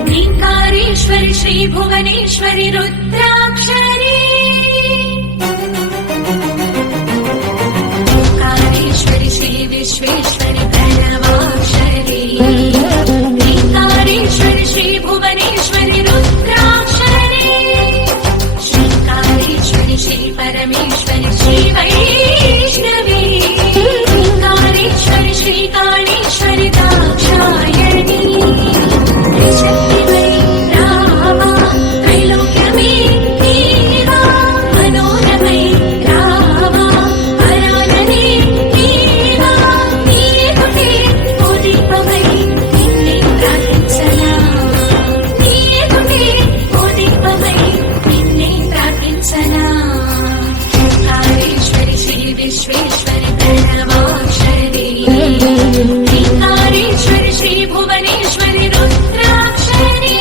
ह्रीङ्कारेश्वरि श्री भुवनेश्वरि रुद्राक्षरी ओंकारेश्वरि श्री विश्वेश्वरि प्रणवाक्षरी ह्रीङ्कारेश्वरि श्री भुवनेश्वरि रुद्राक्षरी श्रीकारेश्वरि श्री परमेश्वरि श्री वैष्णवी ह्रीङ्कारेश्वरि श्री काणेश्वरि दाक्षायणी त्रिशक्तिमयी रामा त्रैलोक्यमे देवा मनोरमयी रामा परानने देवा నీయే ఓ దీపమై నిన్నే ప్రార్థించనా నీయే ఓ దీపమై నిన్నే ప్రార్థించనా ఓంకారేశ్వరి శ్రీ విశ్వేశ్వరి ప్రణవాక్షరి ह्रीङ्कारेश्वरि श्री भुवनेश्वरि रुद्राक्षरी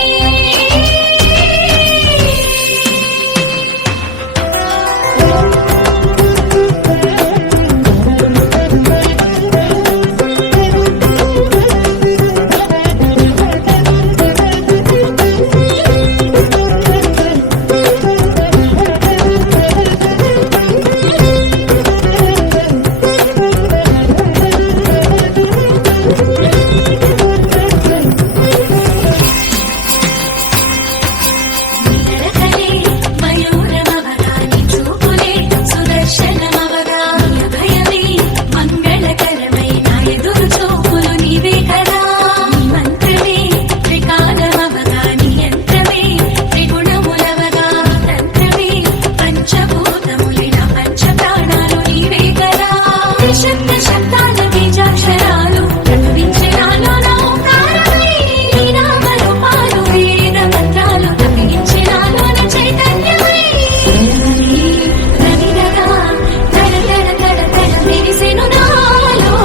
నిరకలే మయూరమవగాని చూపులే సుదర్శనమవగా భయమే మంగళకరమైన ఎదురు చూపులు నీవే కదా మంత్రమే త్రికాలమవగాని యంత్రమే త్రిగుణములవగా తంత్రమే పంచభూతములిన పంచప్రాణాలు నీవే కదా శబ్ద శబ్దాల బీజాక్షరాలు ప్రకటించినాలో నా ఓంకారమై నీ నామరూపాలు వేద మంత్రాలు తప్పించినాలో నా చైతన్యమై రవిరగా తర తర తర తర మెరిసెను నాలో